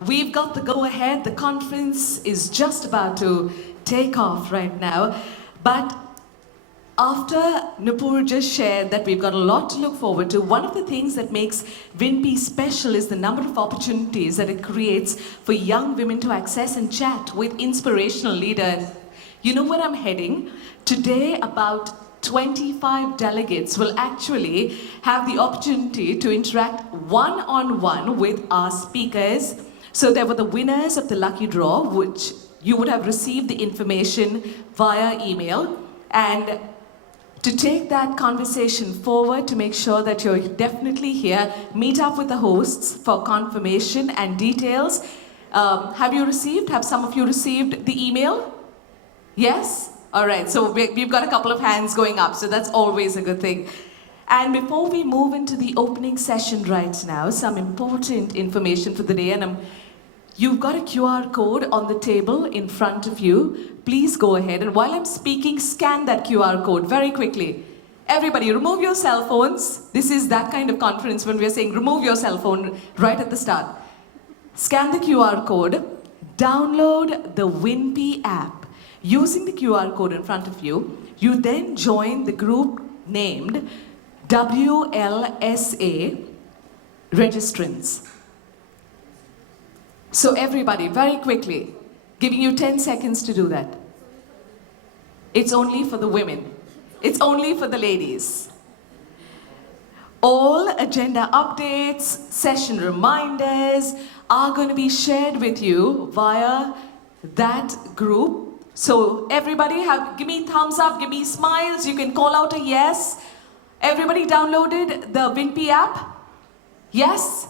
We've got the go-ahead. The conference is just about to take off right now. But after Nupur just shared that we've got a lot to look forward to, one of the things that makes WinP special is the number of opportunities that it creates for young women to access and chat with inspirational leaders. You know where I'm heading? Today, about 25 delegates will actually have the opportunity to interact one-on-one with our speakers. So there were the winners of the lucky draw, which you would have received the information via email. And to take that conversation forward, to make sure that you're definitely here, meet up with the hosts for confirmation and details. Have some of you received the email? Yes? All right, so we've got a couple of hands going up, so that's always a good thing. And before we move into the opening session right now, some important information for the day, and you've got a QR code on the table in front of you. Please go ahead, and while I'm speaking, scan that QR code very quickly. Everybody, remove your cell phones. This is that kind of conference when we're saying remove your cell phone right at the start. Scan the QR code, download the WinP app. Using the QR code in front of you, you then join the group named WLSA Registrants. So everybody, very quickly, giving you 10 seconds to do that. It's only for the women. It's only for the ladies. All agenda updates, session reminders are going to be shared with you via that group. So everybody, give me thumbs up, give me smiles. You can call out a yes. Everybody downloaded the WinP app? Yes?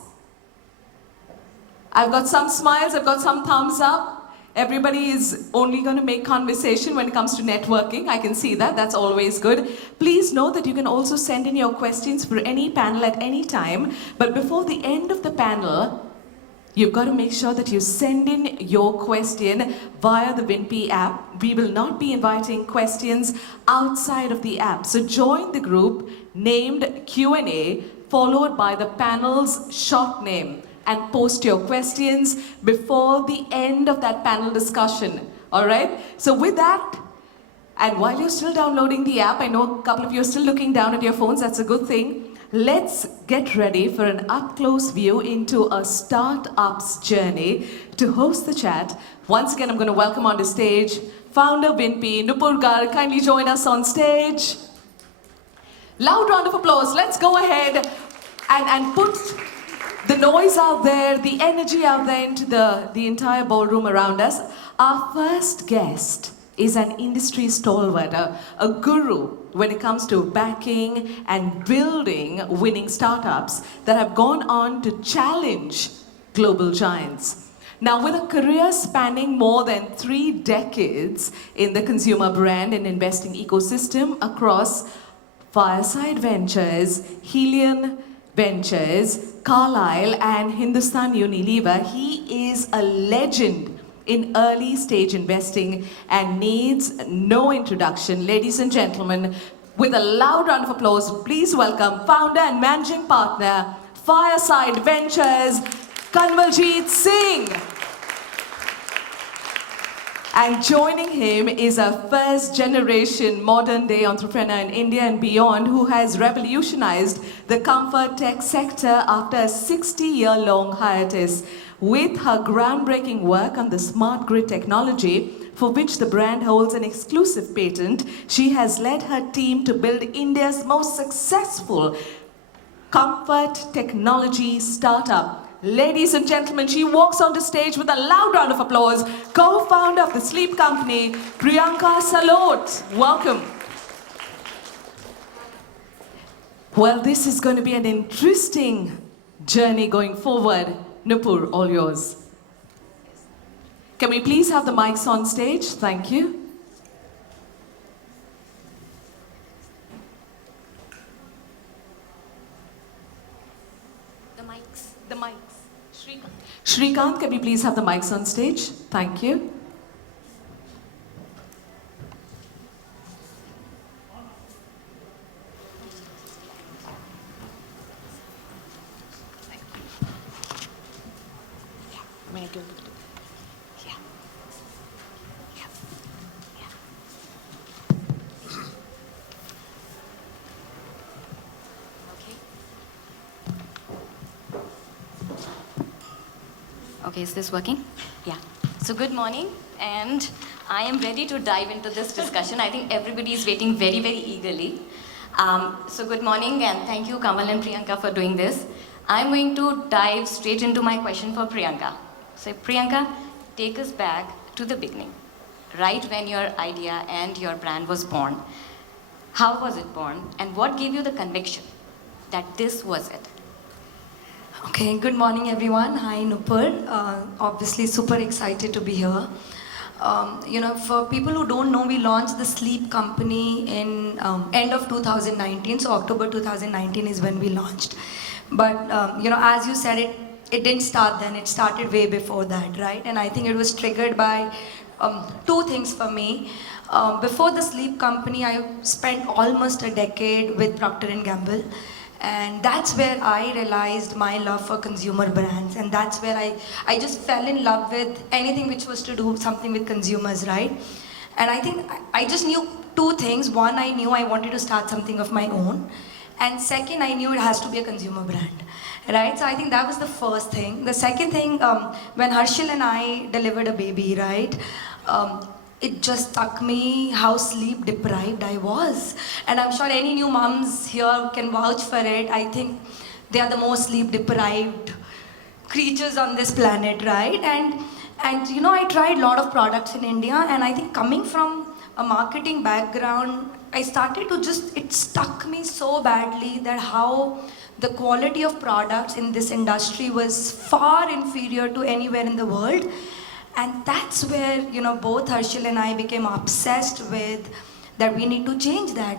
I've got some smiles, I've got some thumbs up. Everybody is only going to make conversation when it comes to networking. I can see that, that's always good. Please note that you can also send in your questions for any panel at any time. But before the end of the panel, you've got to make sure that you send in your question via the WinP app. We will not be inviting questions outside of the app. So join the group named Q&A, followed by the panel's short name, and post your questions before the end of that panel discussion. All right? So with that, and while you're still downloading the app, I know a couple of you are still looking down at your phones, that's a good thing. Let's get ready for an up-close view into a startup's journey. To host the chat, once again, I'm going to welcome onto stage founder WinP, Nupur Gar. Kindly join us on stage. Loud round of applause. Let's go ahead and put the noise out there, the energy out there into the entire ballroom around us. Our first guest is an industry stalwart, a guru when it comes to backing and building winning startups that have gone on to challenge global giants. Now, with a career spanning more than 3 decades in the consumer brand and investing ecosystem across Fireside Ventures, Helion Ventures, Carlyle, and Hindustan Unilever, he is a legend in early stage investing and needs no introduction. Ladies and gentlemen, with a loud round of applause, please welcome founder and managing partner, Fireside Ventures, Kanwaljit Singh. And joining him is a first-generation modern-day entrepreneur in India and beyond who has revolutionized the comfort tech sector after a 60-year-long hiatus. With her groundbreaking work on the smart grid technology, for which the brand holds an exclusive patent, she has led her team to build India's most successful comfort technology startup. Ladies and gentlemen, she walks onto stage with a loud round of applause, co-founder of the sleep company, Priyanka Salot. Welcome. Well, this is going to be an interesting journey going forward. Nupur, all yours. Can we please have the mics on stage? Thank you. The mics. Shrikant, can we please have the mics on stage? Thank you. Yeah. Yeah. Yeah. Okay. Okay, is this working? Yeah. So good morning, and I am ready to dive into this discussion. I think everybody is waiting very, very eagerly. So good morning, and thank you, Kamal and Priyanka, for doing this. I'm going to dive straight into my question for Priyanka. So Priyanka, take us back to the beginning, right when your idea and your brand was born. How was it born, and what gave you the conviction that this was it? Okay, good morning everyone. Hi Nupur. Obviously super excited to be here. For people who don't know, we launched the sleep company in end of 2019. So October 2019 is when we launched. But as you said, it didn't start then. It started way before that, right? And I think it was triggered by two things for me. Before the sleep company, I spent almost a decade with Procter and Gamble. And that's where I realized my love for consumer brands. And that's where I just fell in love with anything which was to do something with consumers, right? And I think I just knew two things. One, I knew I wanted to start something of my own. And second, I knew it has to be a consumer brand, right? So I think that was the first thing. The second thing, when Harshil and I delivered a baby, right? It just struck me how sleep deprived I was. And I'm sure any new moms here can vouch for it. I think they are the most sleep deprived creatures on this planet, right? And I tried a lot of products in India, and I think coming from a marketing background, I started to it stuck me so badly that how the quality of products in this industry was far inferior to anywhere in the world. And that's where, both Harshil and I became obsessed with that we need to change that.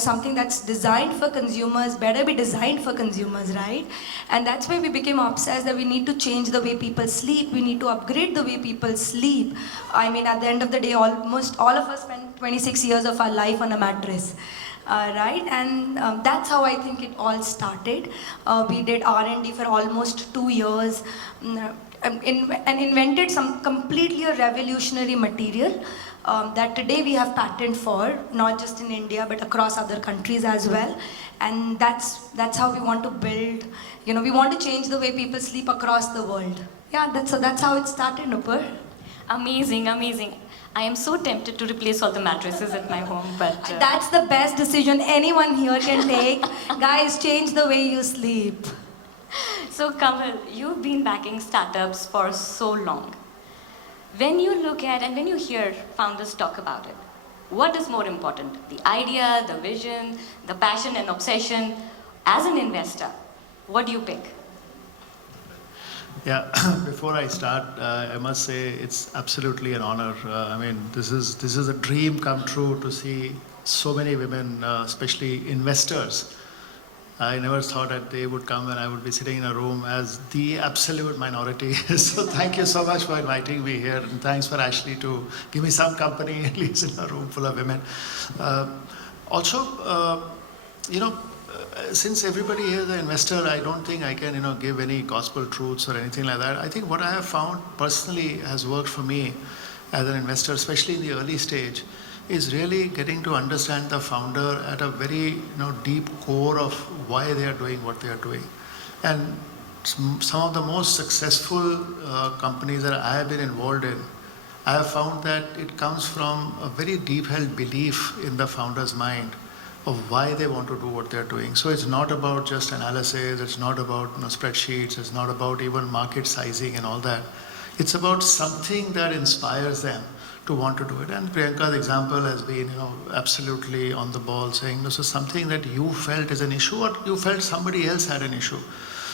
Something that's designed for consumers better be designed for consumers, right? And that's why we became obsessed that we need to change the way people sleep. We need to upgrade the way people sleep. I mean, at the end of the day, almost all of us spend 26 years of our life on a mattress. Right, and that's how I think it all started. We did R&D for almost 2 years. And invented some completely a revolutionary material that today we have patent for, not just in India but across other countries as well. And that's how we want to build. We want to change the way people sleep across the world. Yeah, that's how it started, Nupur. Amazing, amazing. I am so tempted to replace all the mattresses at my home, but... That's the best decision anyone here can take. Guys, change the way you sleep. So Kamal, you've been backing startups for so long. When you look at and when you hear founders talk about it, what is more important? The idea, the vision, the passion and obsession? As an investor, what do you pick? Yeah, before I start, I must say it's absolutely an honor. This is a dream come true to see so many women, especially investors. I never thought that they would come and I would be sitting in a room as the absolute minority. So thank you so much for inviting me here, and thanks for Ashley to give me some company, at least in a room full of women. Since everybody here is an investor, I don't think I can give any gospel truths or anything like that. I think what I have found personally has worked for me as an investor, especially in the early stage, is really getting to understand the founder at a very deep core of why they are doing what they are doing. And some of the most successful companies that I have been involved in, I have found that it comes from a very deep held belief in the founder's mind of why they want to do what they're doing. So it's not about just analysis, it's not about spreadsheets, it's not about even market sizing and all that. It's about something that inspires them to want to do it. And Priyanka's example has been, absolutely on the ball, saying this is something that you felt is an issue or you felt somebody else had an issue.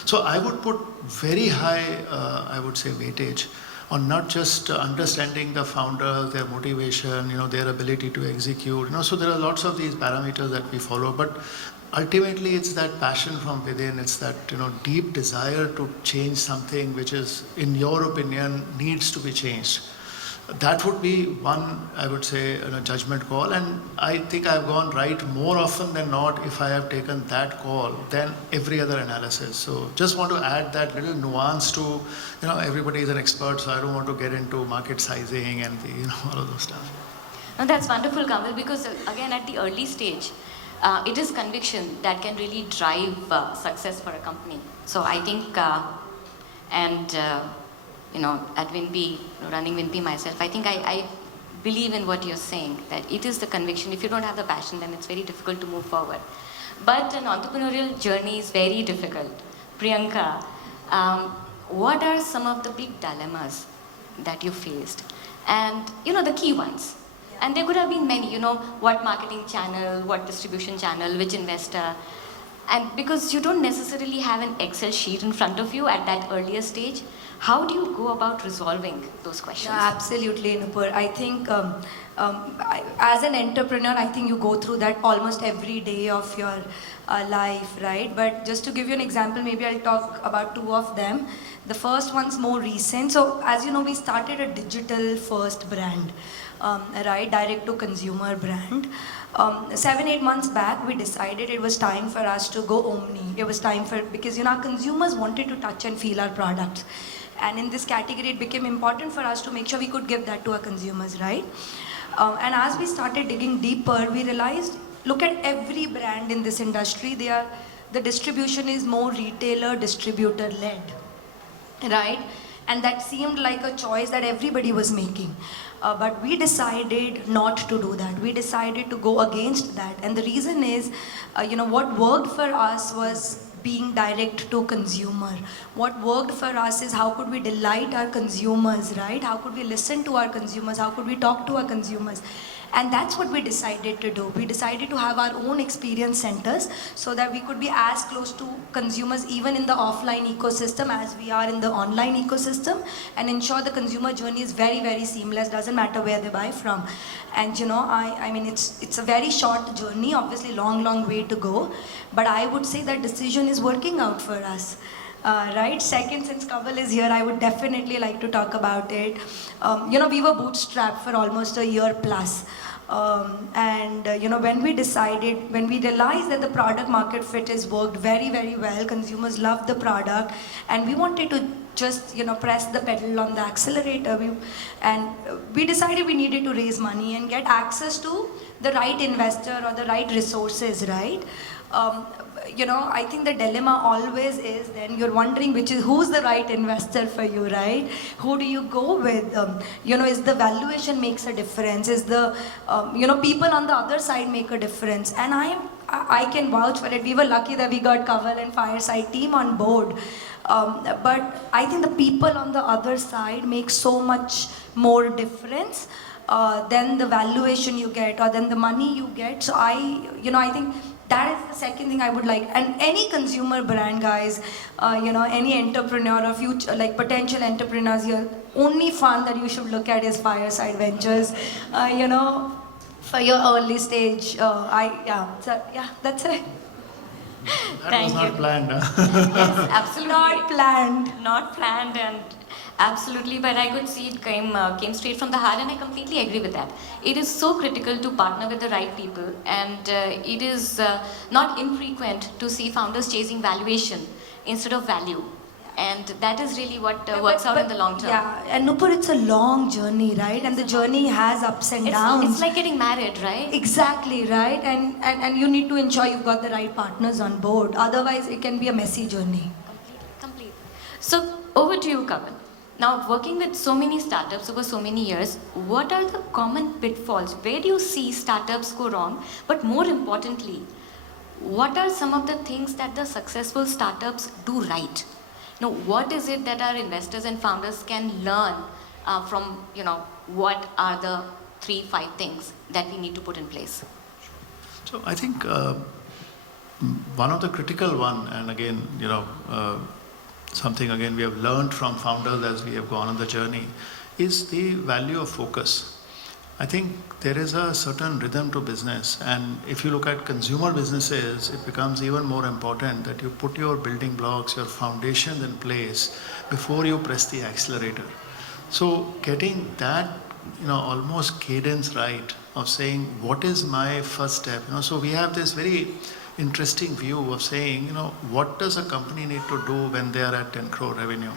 So I would put very high, I would say, weightage on not just understanding the founder, their motivation, their ability to execute. So there are lots of these parameters that we follow, but ultimately it's that passion from within. It's that deep desire to change something which is, in your opinion, needs to be changed. that would be one, I would say, judgment call. And I think I've gone right more often than not if I have taken that call than every other analysis. So just want to add that little nuance to, everybody is an expert, so I don't want to get into market sizing and all of those stuff. No, that's wonderful, Kamal, because again, at the early stage, it is conviction that can really drive success for a company. So I think, at Winby, running Winby myself, I think I believe in what you're saying, that it is the conviction. If you don't have the passion, then it's very difficult to move forward. But an entrepreneurial journey is very difficult. Priyanka, what are some of the big dilemmas that you faced? And, the key ones. And there could have been many, what marketing channel, what distribution channel, which investor. And because you don't necessarily have an Excel sheet in front of you at that earlier stage, how do you go about resolving those questions? Yeah, absolutely, Nupur. I think as an entrepreneur, I think you go through that almost every day of your life, right? But just to give you an example, maybe I'll talk about two of them. The first one's more recent. So as you know, we started a digital first brand, right? Direct to consumer brand. 7-8 months back, we decided it was time for us to go omni. It was time because our consumers wanted to touch and feel our products. And in this category, it became important for us to make sure we could give that to our consumers, right? And as we started digging deeper, we realized, look at every brand in this industry, the distribution is more retailer, distributor led, right? And that seemed like a choice that everybody was making. But we decided not to do that. We decided to go against that. And the reason is, what worked for us was being direct to consumer. What worked for us is how could we delight our consumers, right? How could we listen to our consumers? How could we talk to our consumers? And that's what we decided to do. We decided to have our own experience centers so that we could be as close to consumers even in the offline ecosystem as we are in the online ecosystem, and ensure the consumer journey is very, very seamless, doesn't matter where they buy from. And I mean, it's a very short journey, obviously long way to go, but I would say that decision is working out for us. Right? Second, since Kamal is here, I would definitely like to talk about it. We were bootstrapped for almost a year plus. When we realized that the product market fit has worked very, very well, consumers loved the product, and we wanted to just, press the pedal on the accelerator. We decided we needed to raise money and get access to the right investor or the right resources, right? I think the dilemma always is then you're wondering who's the right investor for you, right? Who do you go with? Is the valuation makes a difference? Is the, people on the other side make a difference? And I can vouch for it. We were lucky that we got Kaval and Fireside team on board. But I think the people on the other side make so much more difference than the valuation you get or than the money you get. So I think that is the second thing I would like. And any consumer brand, guys, any entrepreneur or future, like potential entrepreneurs here, only fund that you should look at is Fireside Ventures, for your early stage. That's it. That Thank was not you. planned, huh? Yes, absolutely. Not planned. Not planned, and absolutely, but I could see it came straight from the heart, and I completely agree with that. It is so critical to partner with the right people, and it is not infrequent to see founders chasing valuation instead of value. And that is really what works out in the long term. Yeah, and Nupur, it's a long journey, right? And the journey has ups and downs. It's like getting married, right? Exactly, right? And you need to ensure you've got the right partners on board. Otherwise, it can be a messy journey. Complete. So, over to you, Kavan. Now, working with so many startups over so many years, what are the common pitfalls? Where do you see startups go wrong? But more importantly, what are some of the things that the successful startups do right? What is it that our investors and founders can learn from, what are the 3-5 things that we need to put in place? So I think one of the critical one, and again, something again we have learned from founders as we have gone on the journey, is the value of focus. I think there is a certain rhythm to business, and if you look at consumer businesses, it becomes even more important that you put your building blocks, your foundations in place before you press the accelerator. So getting that almost cadence right of saying, what is my first step? So we have this very interesting view of saying, what does a company need to do when they are at 10 crore revenue?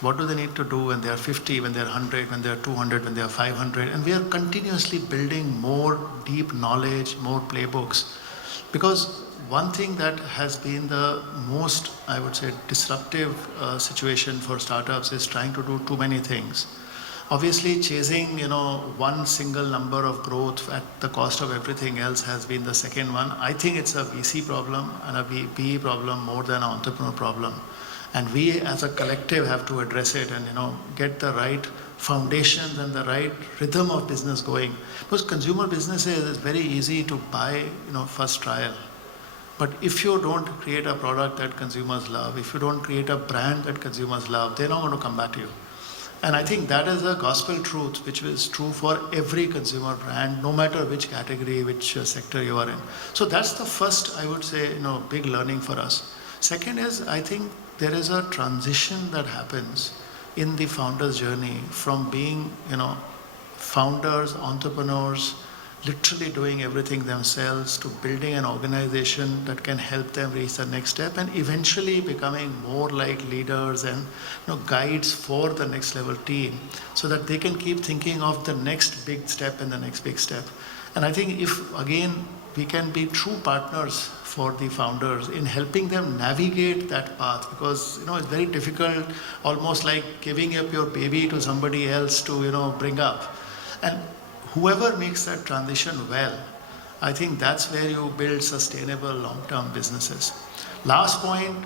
What do they need to do when they are 50, when they are 100, when they are 200, when they are 500? And we are continuously building more deep knowledge, more playbooks. Because one thing that has been the most, I would say, disruptive situation for startups is trying to do too many things. Obviously, chasing one single number of growth at the cost of everything else has been the second one. I think it's a VC problem and a PE problem more than an entrepreneur problem. And we as a collective have to address it and get the right foundations and the right rhythm of business going. Because consumer businesses is very easy to buy first trial. But if you don't create a product that consumers love, if you don't create a brand that consumers love, they're not going to come back to you. And I think that is a gospel truth which is true for every consumer brand, no matter which category, which sector you are in. So that's the first, I would say, big learning for us. Second is, I think there is a transition that happens in the founder's journey from being, founders, entrepreneurs, literally doing everything themselves, to building an organization that can help them reach the next step, and eventually becoming more like leaders and guides for the next level team, so that they can keep thinking of the next big step and the next big step. And I think if, again, we can be true partners for the founders in helping them navigate that path, because it's very difficult, almost like giving up your baby to somebody else to bring up. And whoever makes that transition well, I think that's where you build sustainable long-term businesses. Last point,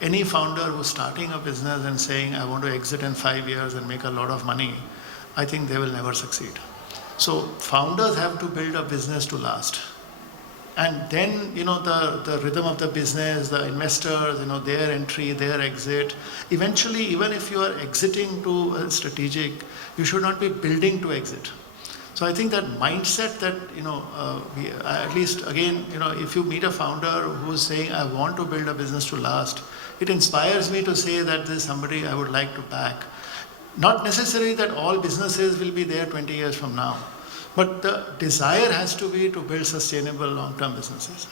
any founder who's starting a business and saying, I want to exit in 5 years and make a lot of money, I think they will never succeed. So founders have to build a business to last. And then, the rhythm of the business, the investors, their entry, their exit. Eventually, even if you are exiting to a strategic, you should not be building to exit. So I think that mindset that, at least again, if you meet a founder who's saying, I want to build a business to last, it inspires me to say that this is somebody I would like to back. Not necessarily that all businesses will be there 20 years from now, but the desire has to be to build sustainable long-term businesses.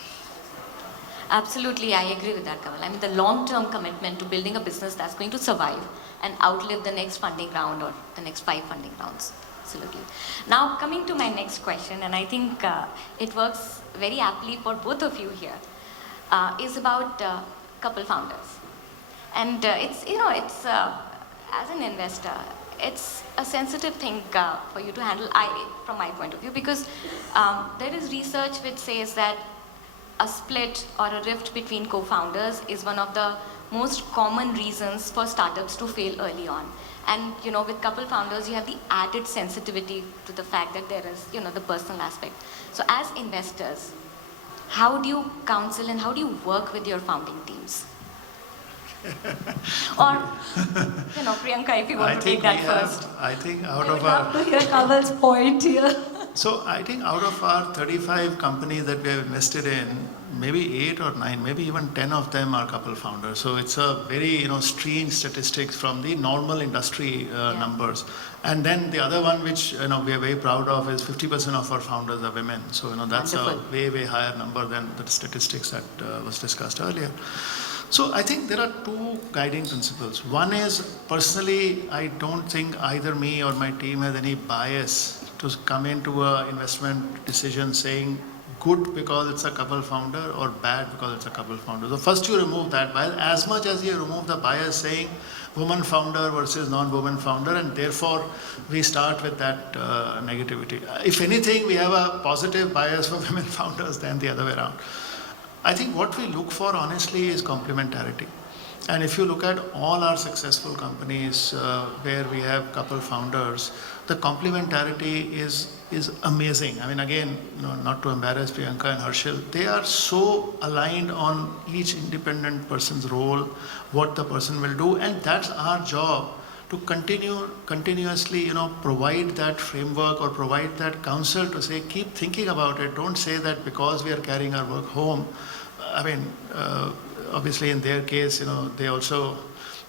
Absolutely, I agree with that, Kamal. I mean, the long-term commitment to building a business that's going to survive and outlive the next funding round or the next 5 funding rounds. Absolutely. Now, coming to my next question, and I think it works very aptly for both of you here, is about couple founders. And it's as an investor, it's a sensitive thing for you to handle, from my point of view, because there is research which says that a split or a rift between co-founders is one of the most common reasons for startups to fail early on. And with couple founders, you have the added sensitivity to the fact that there is the personal aspect. So as investors, how do you counsel and how do you work with your founding teams? Or Priyanka, if you want to take that first. I think out I of would love to hear Kamal's point here. So I think out of our 35 companies that we have invested in, maybe 8 or 9, maybe even 10 of them are couple founders. So it's a very strange statistics from the normal industry numbers. And then the other one which we are very proud of is 50% of our founders are women. So that's Wonderful. a way higher number than the statistics that was discussed earlier. So I think there are 2 guiding principles. One is, personally, I don't think either me or my team has any bias to come into an investment decision saying good because it's a couple founder or bad because it's a couple founder. So first you remove that bias as much as you remove the bias saying woman founder versus non-woman founder, and therefore we start with that negativity. If anything, we have a positive bias for women founders than the other way around. I think what we look for, honestly, is complementarity. And if you look at all our successful companies where we have couple founders, the complementarity is amazing. I mean, again, not to embarrass Priyanka and Harshil, they are so aligned on each independent person's role, what the person will do, and that's our job to continuously, provide that framework or provide that counsel to say, keep thinking about it. Don't say that because we are carrying our work home. I mean, obviously in their case, they also,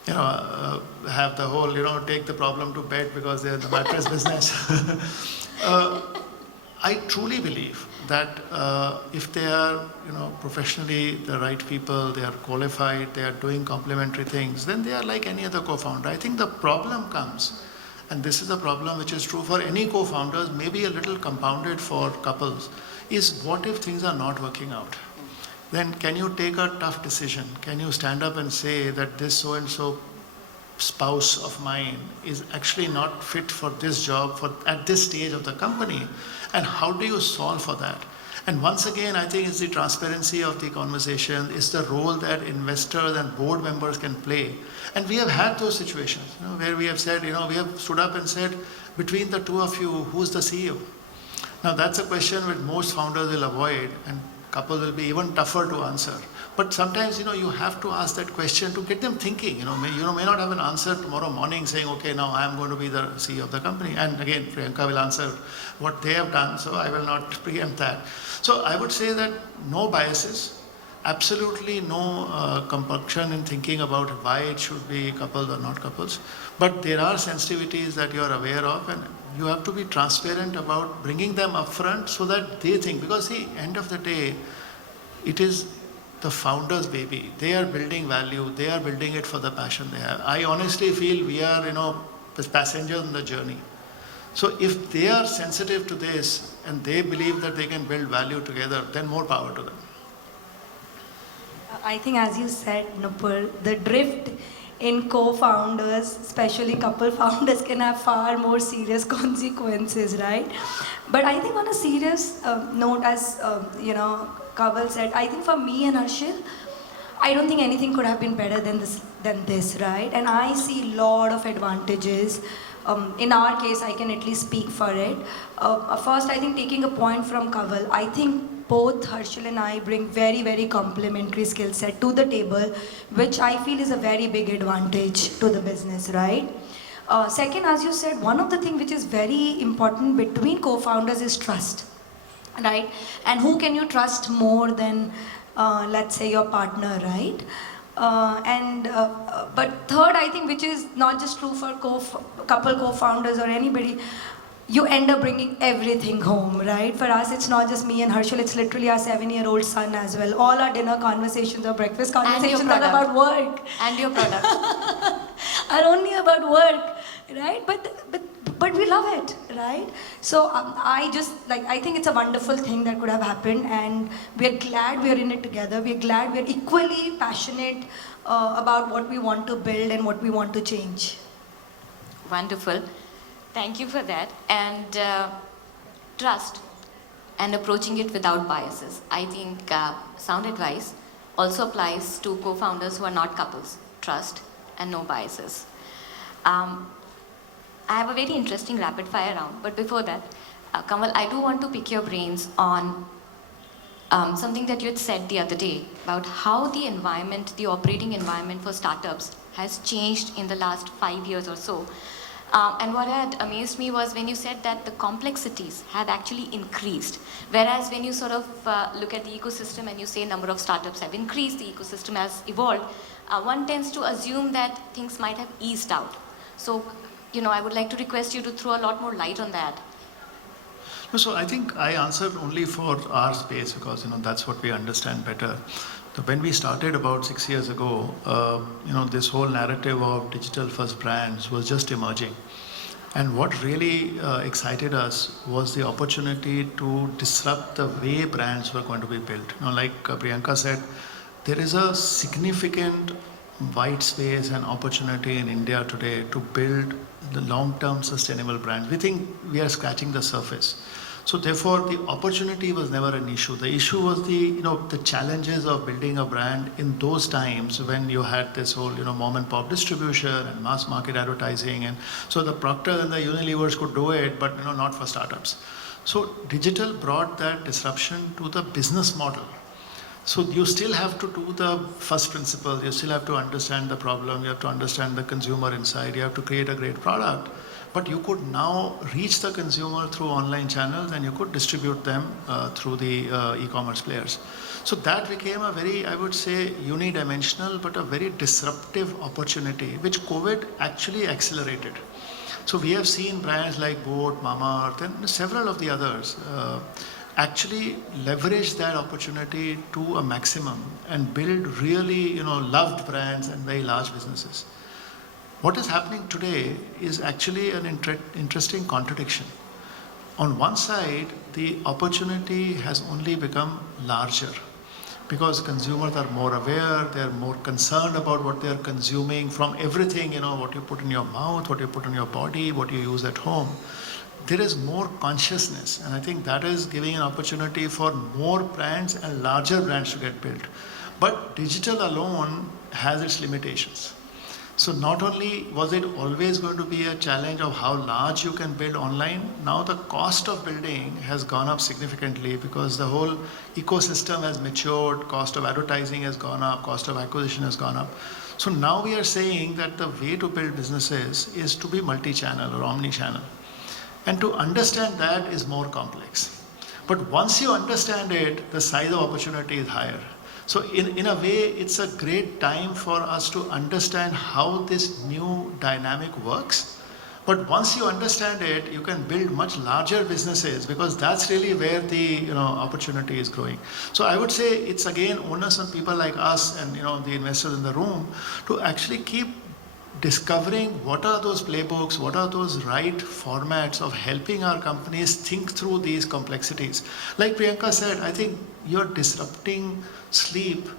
have the whole, take the problem to bed because they're in the mattress business. I truly believe that if they are, professionally the right people, they are qualified, they are doing complementary things, then they are like any other co-founder. I think the problem comes, and this is a problem which is true for any co-founders, maybe a little compounded for couples, is what if things are not working out? Then can you take a tough decision? Can you stand up and say that this so-and-so spouse of mine is actually not fit for this job at this stage of the company? And how do you solve for that? And once again, I think it's the transparency of the conversation, it's the role that investors and board members can play. And we have had those situations, where we have said, we have stood up and said, between the two of you, who's the CEO? Now that's a question which most founders will avoid, and couples will be even tougher to answer. But sometimes, you have to ask that question to get them thinking. May not have an answer tomorrow morning saying, okay, now I am going to be the CEO of the company. And again, Priyanka will answer what they have done, so I will not preempt that. So I would say that no biases, absolutely no compulsion in thinking about why it should be couples or not couples. But there are sensitivities that you are aware of, and you have to be transparent about bringing them up front so that they think. Because the end of the day, it is the founder's baby. They are building value. They are building it for the passion they have. I honestly feel we are, passengers on the journey. So if they are sensitive to this and they believe that they can build value together, then more power to them. I think, as you said, Nupur, the drift in co-founders, especially couple founders, can have far more serious consequences, right? But I think on a serious note, as Kaval said, I think for me and Harshil, I don't think anything could have been better than this, right? And I see a lot of advantages. In our case, I can at least speak for it. First, I think taking a point from Kaval, I think both Harshil and I bring very, very complementary skill set to the table, which I feel is a very big advantage to the business, right? Second, as you said, one of the things which is very important between co-founders is trust, right? And who can you trust more than, let's say, your partner, right? But third, I think, which is not just true for couple co-founders or anybody, you end up bringing everything home, right? For us, it's not just me and Harshil, it's literally our 7-year-old son as well. All our dinner conversations or breakfast conversations are about work. And your product. Are only about work, right? But we love it, right? So I think it's a wonderful thing that could have happened, and we're glad we're in it together. We're glad we're equally passionate about what we want to build and what we want to change. Wonderful. Thank you for that. And trust and approaching it without biases. I think sound advice also applies to co-founders who are not couples. Trust and no biases. I have a very interesting rapid fire round, but before that, Kamal, I do want to pick your brains on something that you had said the other day about how the environment, the operating environment for startups has changed in the last 5 years or so. And what had amazed me was when you said that the complexities have actually increased. Whereas when you sort of look at the ecosystem and you say number of startups have increased, the ecosystem has evolved, one tends to assume that things might have eased out. So, I would like to request you to throw a lot more light on that. No, so I think I answered only for our space because, that's what we understand better. So when we started about 6 years ago, this whole narrative of digital first brands was just emerging. And what really excited us was the opportunity to disrupt the way brands were going to be built. Like Priyanka said, there is a significant white space and opportunity in India today to build the long-term sustainable brands. We think we are scratching the surface. So therefore, the opportunity was never an issue. The issue was the challenges of building a brand in those times when you had this whole, mom and pop distribution and mass market advertising. And so the Procter and the Unilevers could do it, but, not for startups. So digital brought that disruption to the business model. So you still have to do the first principle. You still have to understand the problem. You have to understand the consumer inside. You have to create a great product. but you could now reach the consumer through online channels and you could distribute them through the e-commerce players. So that became a very, I would say, unidimensional but a very disruptive opportunity, which COVID actually accelerated. So we have seen brands like Boat, Mamaearth, and several of the others actually leverage that opportunity to a maximum and build really, loved brands and very large businesses. What is happening today is actually an interesting contradiction. On one side, the opportunity has only become larger because consumers are more aware, they're more concerned about what they're consuming from everything, what you put in your mouth, what you put in your body, what you use at home. There is more consciousness, and I think that is giving an opportunity for more brands and larger brands to get built. But digital alone has its limitations. So not only was it always going to be a challenge of how large you can build online, now the cost of building has gone up significantly because the whole ecosystem has matured, cost of advertising has gone up, cost of acquisition has gone up. So now we are saying that the way to build businesses is to be multi-channel or omni-channel. And to understand that is more complex. But once you understand it, the size of opportunity is higher. So in a way, it's a great time for us to understand how this new dynamic works. But once you understand it, you can build much larger businesses because that's really where the opportunity is growing. So I would say it's again onus on people like us and the investors in the room to actually keep discovering what are those playbooks, what are those right formats of helping our companies think through these complexities. Like Priyanka said, I think you're disrupting sleep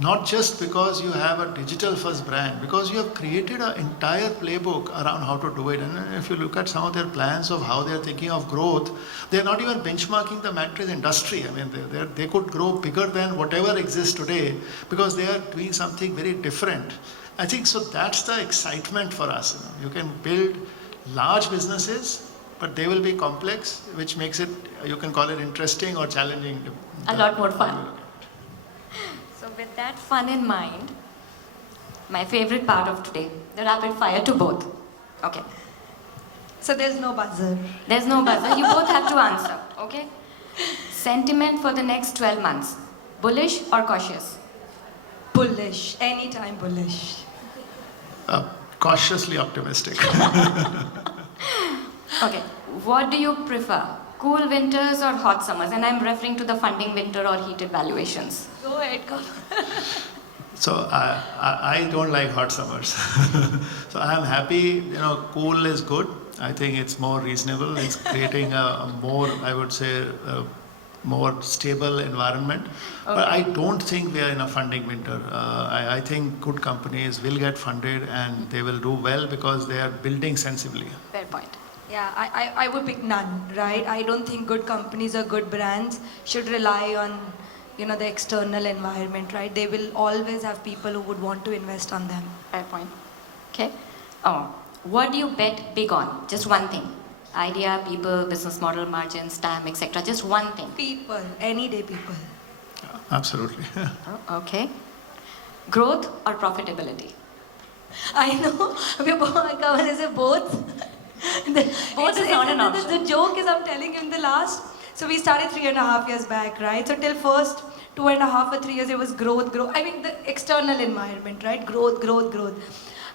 not just because you have a digital first brand, because you have created an entire playbook around how to do it. And if you look at some of their plans of how they're thinking of growth, they're not even benchmarking the mattress industry. I mean, they could grow bigger than whatever exists today because they are doing something very different. I think so that's the excitement for us. You can build large businesses, but they will be complex, which makes it, you can call it interesting or challenging. A lot more fun. So with that fun in mind, my favorite part of today, the rapid fire to both. Okay. So there's no buzzer. There's no buzzer. You both have to answer. Okay. Sentiment for the next 12 months. Bullish or cautious? Bullish. Anytime bullish. Cautiously optimistic. Okay. What do you prefer? Cool winters or hot summers? And I'm referring to the funding winter or heated valuations. Go ahead, go. So I don't like hot summers. So I'm happy, cool is good. I think it's more reasonable. It's creating a more, I would say, more stable environment. Okay. But I don't think we are in a funding winter. I think good companies will get funded and they will do well because they are building sensibly. Fair point. Yeah, I would pick none, right? I don't think good companies or good brands should rely on, the external environment, right? They will always have people who would want to invest on them. Fair point. Okay. Oh, what do you bet big on? Just one thing. Idea, people, business model, margins, time, etc. Just one thing. People, any day people. Absolutely. Oh, okay. Growth or profitability? I know. Kamal is a both. Both is not an option. The joke is I'm telling him the last. So we started 3.5 years back, right? So till first 2.5 or 3 years it was growth. I mean the external environment, right? Growth.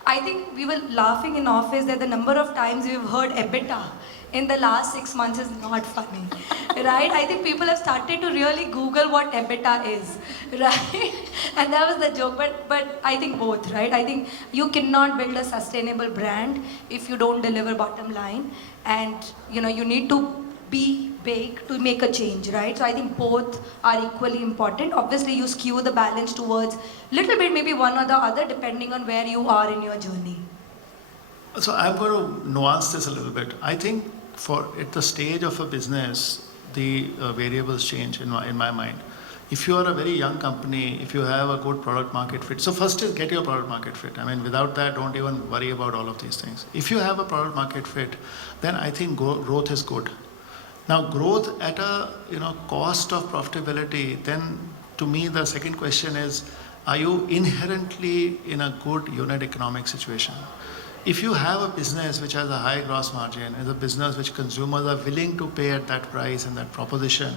I think we were laughing in office that the number of times we've heard EBITDA in the last 6 months is not funny, right? I think people have started to really Google what EBITDA is, right? And that was the joke, but I think both, right? I think you cannot build a sustainable brand if you don't deliver bottom line, and you need to be big to make a change, right? So I think both are equally important. Obviously, you skew the balance towards little bit, maybe one or the other, depending on where you are in your journey. So I'm going to nuance this a little bit. I think at the stage of a business, the variables change in my mind. If you are a very young company, if you have a good product market fit, so first is get your product market fit. I mean, without that, don't even worry about all of these things. If you have a product market fit, then I think growth is good. Now, growth at a cost of profitability, then to me the second question is, are you inherently in a good unit economic situation? if you have a business which has a high gross margin, is a business which consumers are willing to pay at that price and that proposition,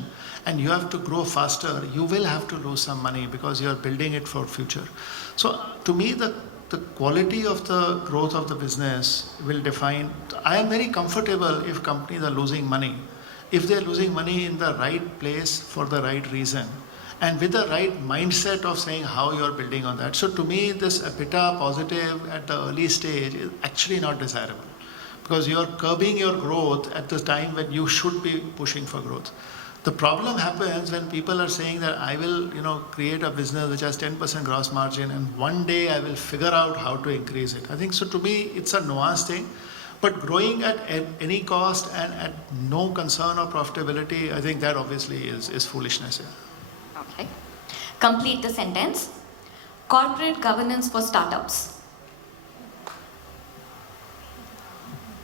and you have to grow faster, you will have to lose some money because you are building it for future. So to me, the quality of the growth of the business will define. I am very comfortable if companies are losing money, if they are losing money in the right place for the right reason, and with the right mindset of saying how you are building on that. So to me, this EBITDA positive at the early stage is actually not desirable, because you are curbing your growth at the time when you should be pushing for growth. The problem happens when people are saying that I will, create a business which has 10% gross margin and one day I will figure out how to increase it. I think so. To me, it's a nuanced thing. But growing at any cost and at no concern of profitability, I think that obviously is foolishness. Yeah. Okay. Complete the sentence. Corporate governance for startups.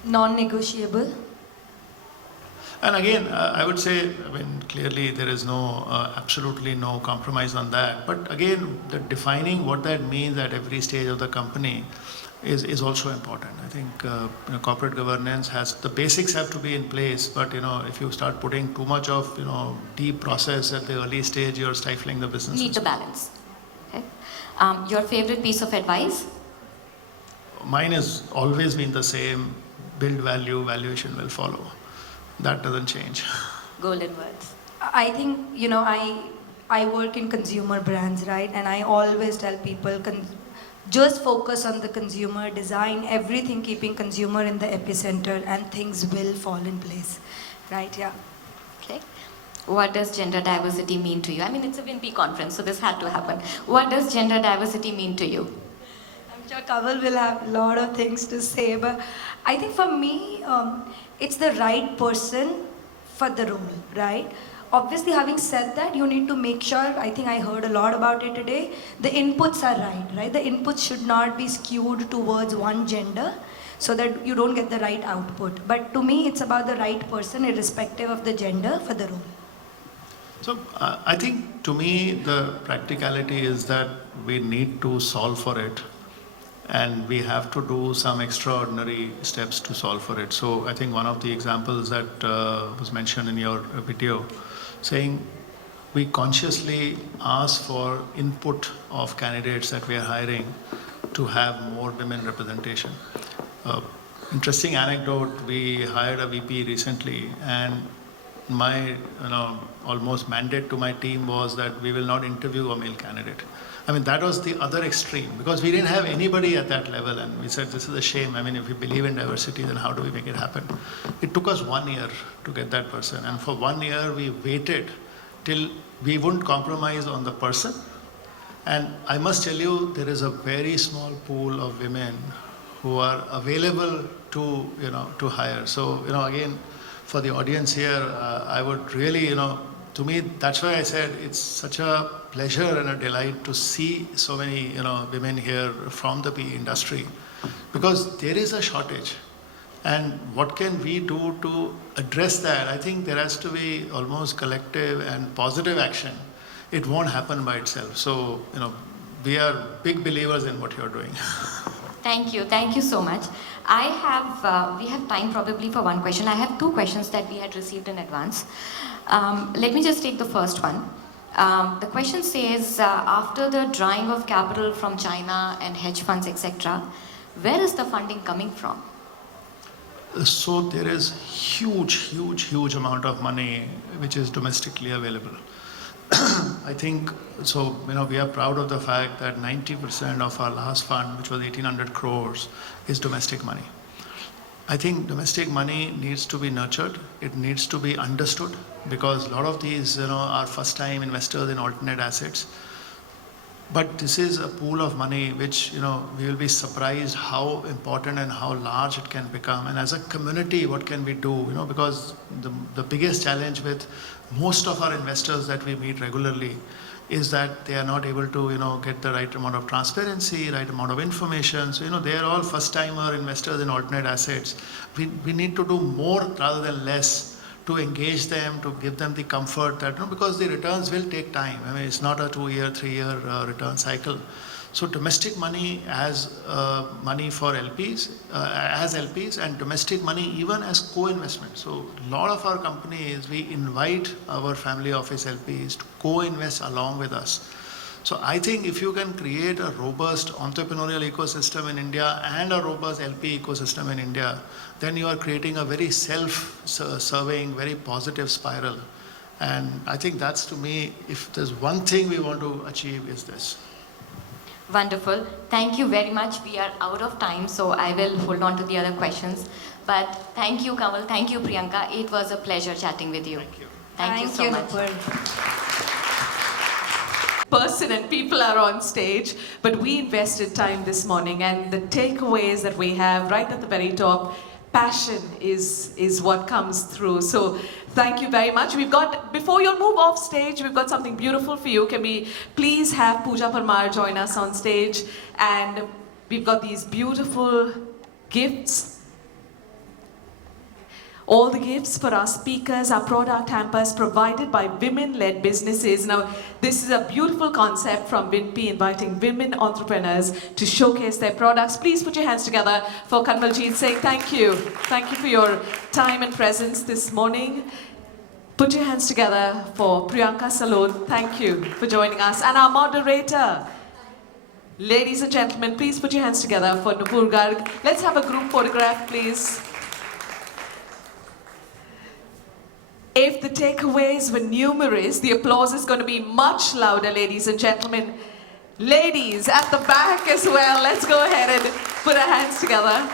Non-negotiable. And again, I would say, clearly there is absolutely no compromise on that. But again, defining what that means at every stage of the company is also important. I think corporate governance the basics have to be in place, but if you start putting too much of deep process at the early stage, you're stifling the business. Need the balance. Okay. Your favorite piece of advice? Mine has always been the same: build value, valuation will follow. That doesn't change. Golden words. I think, I work in consumer brands, right? And I always tell people, just focus on the consumer, design everything, keeping consumer in the epicenter, and things will fall in place, right? Yeah. Okay. What does gender diversity mean to you? It's a WINPI conference, so this had to happen. What does gender diversity mean to you? I'm sure Kaval will have a lot of things to say, but I think for me, it's the right person for the role, right? Obviously, having said that, you need to make sure, I think I heard a lot about it today, the inputs are right? The inputs should not be skewed towards one gender so that you don't get the right output. But to me, it's about the right person irrespective of the gender for the role. So I think, to me, the practicality is that we need to solve for it, and we have to do some extraordinary steps to solve for it. So I think one of the examples that was mentioned in your video, saying we consciously ask for input of candidates that we are hiring to have more women representation. Interesting anecdote, we hired a VP recently, and my almost mandate to my team was that we will not interview a male candidate. That was the other extreme, because we didn't have anybody at that level, and we said this is a shame. If we believe in diversity, then how do we make it happen? It took us 1 year to get that person, and for 1 year we waited till we wouldn't compromise on the person. And I must tell you, there is a very small pool of women who are available to hire. So again, for the audience here, I would really to me, that's why I said it's such a pleasure and a delight to see so many women here from the PE industry, because there is a shortage. And what can we do to address that? I think there has to be almost collective and positive action. It won't happen by itself. So we are big believers in what you're doing. Thank you so much. We have time probably for one question. I have 2 questions that we had received in advance. Let me just take the first one. The question says, after the drawing of capital from China and hedge funds, etc., where is the funding coming from? So there is huge amount of money which is domestically available. I think so. We are proud of the fact that 90% of our last fund, which was 1,800 crores, is domestic money. I think domestic money needs to be nurtured. It needs to be understood, because a lot of these, are first-time investors in alternate assets. But this is a pool of money which, we will be surprised how important and how large it can become. And as a community, what can we do? Because the biggest challenge with most of our investors that we meet regularly is that they are not able to, get the right amount of transparency, right amount of information. So, they are all first-timer investors in alternate assets. We need to do more rather than less to engage them, to give them the comfort that, because the returns will take time. It's not a 2-year, 3-year return cycle. So domestic money as money for LPs, as LPs, and domestic money even as co-investment. So a lot of our companies, we invite our family office LPs to co-invest along with us. So I think if you can create a robust entrepreneurial ecosystem in India and a robust LP ecosystem in India, then you are creating a very self-serving, very positive spiral. And I think that's, to me, if there's one thing we want to achieve, is this. Wonderful. Thank you very much. We are out of time, so I will hold on to the other questions. But thank you, Kamal. Thank you, Priyanka. It was a pleasure chatting with you. Thank you. Thank you so much. Nupur. Person and people are on stage, but we invested time this morning, and the takeaways that we have right at the very top, passion is what comes through. So thank you very much. We've got, before you move off stage, we've got something beautiful for you. Can we please have Pooja Parmar join us on stage? And we've got these beautiful gifts. All the gifts for our speakers, our product hampers provided by women-led businesses. Now, this is a beautiful concept from WINP, inviting women entrepreneurs to showcase their products. Please put your hands together for Kanwaljit saying thank you. Thank you for your time and presence this morning. Put your hands together for Priyanka Salon. Thank you for joining us. And our moderator. Ladies and gentlemen, please put your hands together for Nupur Garg. Let's have a group photograph, please. If the takeaways were numerous, the applause is going to be much louder, ladies and gentlemen. Ladies at the back as well, let's go ahead and put our hands together.